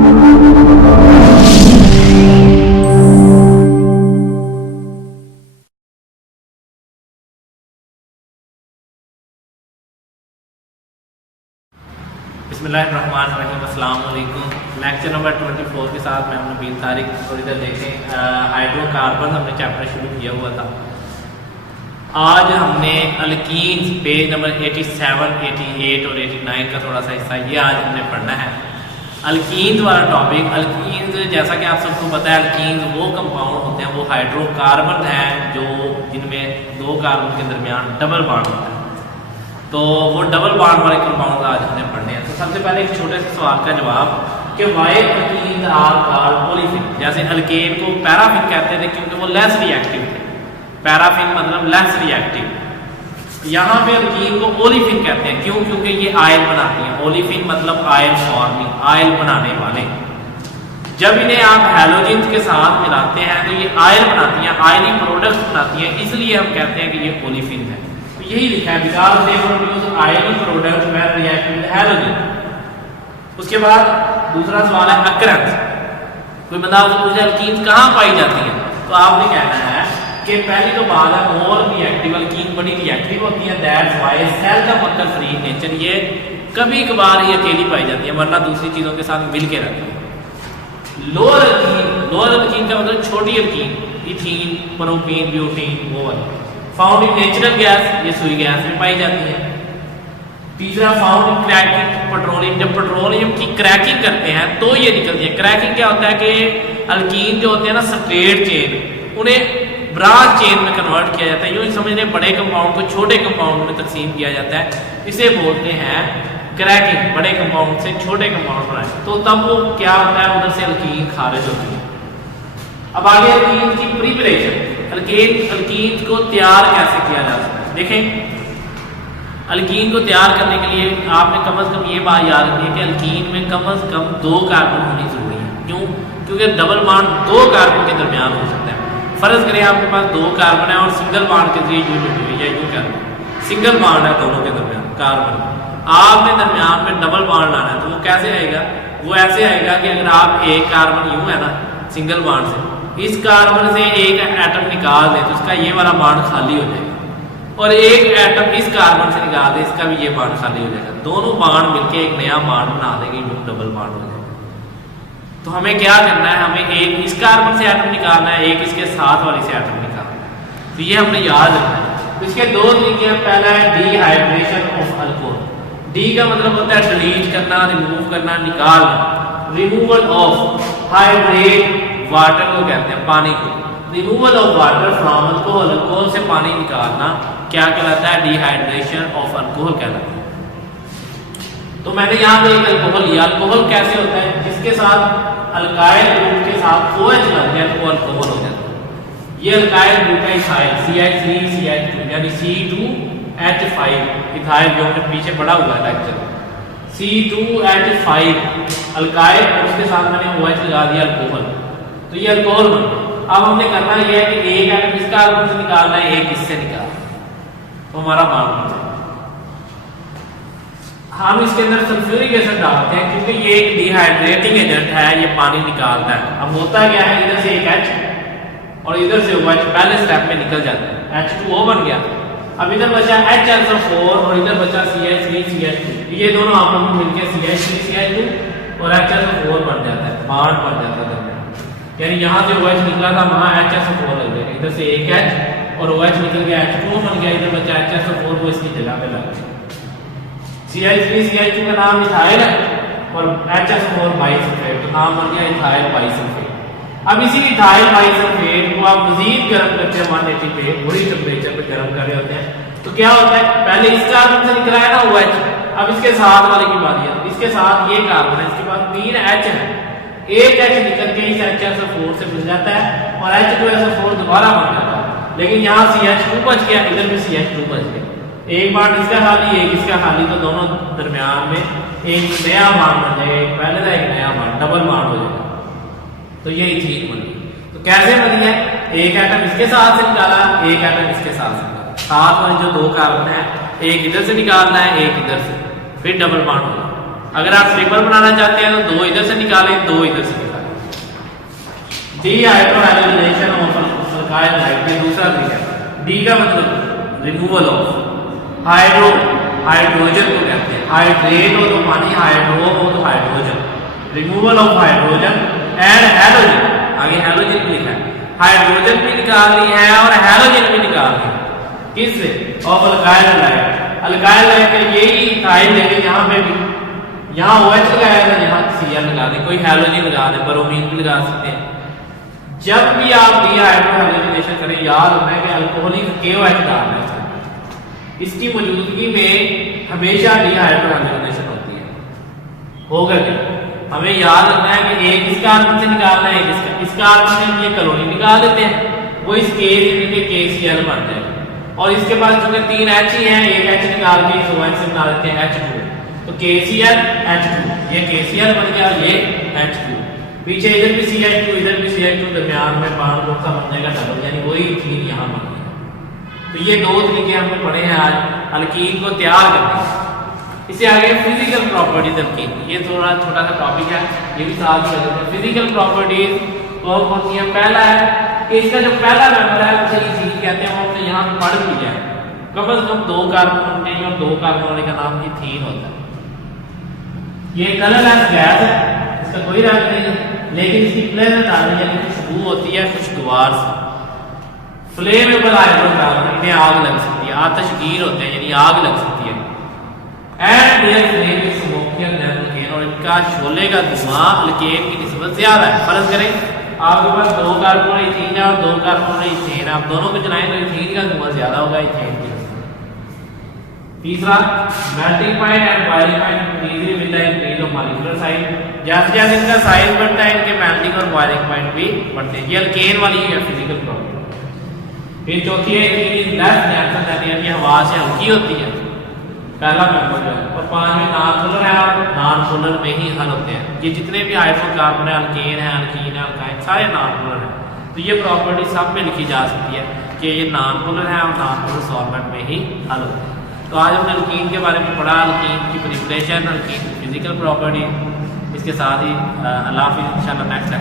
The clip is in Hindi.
बिस्मिल्लाहिर्रहमानिर्रहीम, अस्सलाम वालेकुम। लेक्चर नंबर 24 के साथ मैं हूं नबील तारिक। और इधर देखें हाइड्रोकार्बन हमने चैप्टर शुरू किया हुआ था। आज हमने अल्कीन्स पेज नंबर 87, 88 और 89 का थोड़ा सा हिस्सा ये आज हमने पढ़ना है। अल्कीन्स वाला टॉपिक। अल्कीन्स जैसा कि आप सबको पता है, अल्कीन्स वो कंपाउंड होते हैं, वो हाइड्रोकार्बन हैं जो जिनमें दो कार्बन के दरमियान डबल बॉन्ड होता है। तो वो डबल बॉन्ड वाले कंपाउंड आज हमने पढ़ने हैं। तो सबसे पहले एक छोटे से सवाल का जवाब कि वाई अल्कीन्स आर कॉल्ड पोलीफिन। जैसे अल्केन को पैराफिन कहते थे क्योंकि वो लेस रिएक्टिव थे। पैराफिन मतलब लेस रिएक्टिव। यहाँ पे अल्कीन को ओलिफिन कहते हैं। क्यों? क्योंकि ये आयल बनाती हैं। ओलिफिन मतलब आयल फॉर्मिंग, आयल बनाने वाले। जब इन्हें आप हैलोजेंस के साथ मिलाते हैं तो ये आयल बनाती हैं, आयली प्रोडक्ट्स बनाती हैं, इसलिए हम कहते हैं कि ये ओलिफिन है। यही लिखा है, because they produce ionic product when react with halogen. उसके बाद दूसरा सवाल है अकरेंस। कोई बंदा पूछे अल्कीन्स कहाँ पाई जाती हैं, तो आपने कहना है कि पहली तो बात है मोर रिएक्टिव। अल्कीन बड़ी रिएक्टिव होती है, दैट्स व्हाई सेल का मतलब फ्री नेचर। ये कभी कभार ये अकेली पाई जाती है, वरना दूसरी चीजों के साथ मिल के रहती है। लोअर अल्कीन का मतलब छोटी अल्कीन, इथीन, प्रोपीन, ब्यूटीन, वो वाली। फाउंड इन नेचुरल गैस, ये सुई गैस में पाई जाती है। तीसरा फाउंड इन क्रैकिंग पेट्रोलियम। जब पेट्रोलियम की क्रैकिंग करते हैं तो ये निकलती है। क्रैकिंग क्या होता है कि अल्कीन जो होते हैं ना स्ट्रेट चेन, उन्हें ब्रांच चेन में कन्वर्ट किया जाता है। यूं समझने बड़े कंपाउंड को छोटे कंपाउंड में तकसीम किया जाता है, इसे बोलते हैं क्रैकिंग। बड़े कंपाउंड से छोटे कंपाउंड बनाए तो तब वो क्या होता है, उधर से अल्कीन खारिज होती है। अब आगे अल्कीन की प्रिपरेशन। अल्कीन को तैयार कैसे किया जा सकता है। देखें, अल्कीन को तैयार करने के लिए आपने कम से कम ये बात याद रखनी है कि अल्कीन में कम से कम दो कार्बन होनी जरूरी है। क्यों? क्योंकि डबल बॉन्ड दो कार्बन के दरमियान हो सकता है। फर्ज करें आपके पास दो कार्बन है और सिंगल बॉन्ड के जरिए यूं जुड़ी हुई है, यूं कर सिंगल बॉन्ड है दोनों के दरमियान कार्बन। आपने दरमियान में डबल बॉन्ड लाना है तो वो कैसे आएगा? वो ऐसे आएगा कि अगर आप एक कार्बन यूं है ना सिंगल बॉन्ड से, इस कार्बन से एक एटम निकाल दें तो इसका ये वाला बॉन्ड खाली हो जाएगा, और एक एटम इस कार्बन से निकाल दें इसका भी ये बॉन्ड खाली हो जाएगा। दोनों बॉन्ड मिलके एक नया बॉन्ड बना देंगे, जो डबल बॉन्ड हो जाएगा। तो हमें क्या करना है, हमें एक इस कार्बन से एटम निकालना है, एक इसके साथ वाली से एटम निकालना है। तो ये हमने याद रखना है। तो इसके दो तरीके हैं। पहला है डिहाइड्रेशन ऑफ अल्कोहल। डी का मतलब होता है डिलीट करना, रिमूव करना, निकालना। रिमूवल ऑफ हाइड्रेट वाटर को कहते हैं, पानी को। Removal of water from alcohol, alcohol से पानी निकालना क्या कहलाता है? डिहाइड्रेशन ऑफ अल्कोहल कहलाता है। तो मैंने यहाँ पे एक अल्कोहल लिया। अल्कोहल कैसे होता है? जिसके साथ अल्काइल ग्रुप के साथ OH लग जाए तो वो अल्कोहल हो जाता है। ये अल्काइल ग्रुप है इथाइल, CH3CH2 यानी C2H5 इथाइल, जो हमने पीछे पढ़ा हुआ है लेक्चर। C2H5 अल्काइल और उसके साथ मैंने OH लगा दिया अल्कोहल, तो ये अल्कोहल बन गया। अब हमने करना यह है कि एक एटम इस कार्बन से निकालना है, एक इससे निकालना, तो हमारा बॉन्ड बन जाएगा। हम इसके अंदर सल्फ्यूरिक एसिड डालते हैं क्योंकि ये एक डिहाइड्रेटिंग एजेंट है, ये पानी निकालता है। अब होता क्या है, इधर से एक H और इधर से OH पहले स्टेप में निकल जाता है, H2O बन गया। अब इधर बचा HSO4 और इधर बचा CH3CH2। ये दोनों आपस में मिलकर CH3CH2 और HSO4 बन जाता है, बॉन्ड बन जाता है। यानी यहाँ से OH निकला था, वहाँ HSO4 लग जाएगा। इधर से एक H और OH निकल गया, H2O बन गया, इधर बचा HSO4, वो इसकी जगह पे लग गया। CH3CH2 का नाम इथाइल है और HSO4 बाइसल्फेट, तो नाम बन गया इथाइल बाइसल्फेट। अब इसी इथाइल बाइसल्फेट को आप मजीद गर्म करते हैं 180 पे, बड़ी टेम्परेचर पे गर्म कर रहे होते हैं। तो क्या होता है, पहले इस कार्बन से निकला है ना OH, अब इसके साथ वाले की बात है, इसके साथ ये कार्बन है, इसके पास 3 H है, एक H निकल के इस HSO4 से मिल जाता है और H2SO4 दोबारा बन जाता है। लेकिन यहाँ CH2 बच गया, इधर भी CH2 बच गया। एक बॉन्ड इसका खाली, एक इसका खाली, तो दोनों दरमियान में एक नया बॉन्ड बन जाएगा, एक पहले था एक नया बॉन्ड, डबल बॉन्ड हो जाएगा। तो ये इथीन बन गई। तो कैसे बनी है? एक एटम इसके साथ से निकाला, एक एटम इसके साथ से निकाला, साथ में जो दो कार्बन है एक इधर से निकालना है, एक इधर से, फिर डबल बॉन्ड होगा। अगर आप ट्रिपल बनाना चाहते हैं तो 2 इधर से निकालें, 2 इधर से निकालें। D hydro hydrogenation of alkyl hide में दूसरा तरीका है। डी का मतलब रिमूवल ऑफ हाइड्रोजन को कहते हैं। हाइड्रेट हो तो पानी, हाइड्रो हो तो hydrogen. Removal of hydrogen and halogen, आगे हैलोजन भी लिखा है। हाइड्रोजन भी निकालनी है और हैलोजन भी निकालनी है। किससे? Of alkyl hide. Alkyl hide के यही इथाइल लेके यहाँ पे भी, यहाँ OH लगाया था, यहाँ Cl लगा दे, कोई हैलोजन लगा दे, ब्रोमीन भी लगा सकते हैं। जब भी आप डीहाइड्रोजनेशन करें, याद रखना है कि अल्कोहलिक KOH डालना है। इसकी मौजूदगी में हमेशा डीहाइड्रोजनेशन होती है। होगा क्या? हमें याद रखना है कि एक इस कार्बन से निकालना है, इस कार्बन से ये कलोनी निकाल देते हैं, वो इस के से KCl बन जाएगा। और इसके पास चूंकि 3 H ही हैं, एक H निकाल के इस OH से बना देते हैं H2, तो KCl H2, ये KCl बन गया, ये H2। पीछे इधर भी CH2, इधर भी CH2, दरमियान में बाण कौन सा बन जाएगा? डबल, यानी वही इथीन यहाँ बन गया। तो ये 2 तरीके हमने पढ़े हैं आज अल्कीन को तैयार करने के। इससे आगे फिजिकल प्रॉपर्टीज अल्कीन, ये थोड़ा छोटा सा टॉपिक है, ये भी साथ ही करते हैं। फिजिकल प्रॉपर्टीज कौन कौन सी है? पहला है कि इसका जो पहला मेंबर है उसे इथीन कहते हैं, वो हमने यहाँ पढ़ लिया है। कम से कम 2 कार्बन होने चाहिए और 2 कार्बन होने का नाम इथीन होता है। ये कलरलेस गैस है, इसका कोई रंग नहीं है, लेकिन इसकी प्लेजेंट आर्मी यानी खुशबू होती है खुशगवार से। फ्लेमेबल हाइड्रोकार्बन, इन्हें आग लग सकती है, आतशगीर होते हैं यानी आग लग सकती है। And their flame is smokier than alkane, और इनका शोले का धुआं अल्केन की निस्बत ज्यादा है। फर्ज करें आपके पास 2 कार्बन इथीन है और 2 कार्बन इथेन, आप दोनों को जलाएं तो इथीन का धुआं ज्यादा होगा इथेन की। तीसरा, melting point and boiling point increase with the increase of molecular size. जैसे जैसे इनका साइज बढ़ता है, इनके मेल्टिंग और बॉइलिंग पॉइंट भी बढ़ते हैं। ये अल्केन वाली है फिजिकल प्रॉपर्टी। फिर चौथी है इट इज लेस डेंस, यानी हवा से हल्की होती है, पहला मेंबर जो है। और 5वें नॉन पोलर है, नॉन पोलर में ही हल होते हैं। ये जितने भी हाइड्रोकार्बन है, अल्केन है, अल्कीन है, अल्काइन, सारे नॉन पोलर हैं। तो ये प्रॉपर्टी सब में लिखी जा सकती है कि ये नॉन पोलर है और नॉन पोलर सॉल्वेंट में ही हल होते हैं। तो आज हमने अल्कीन के बारे में पढ़ा, अल्कीन की प्रिपरेशन, अल्कीन की फिजिकल प्रॉपर्टी। इसके साथ ही अल्लाह हाफिज़, इंशाल्लाह नेक्स्ट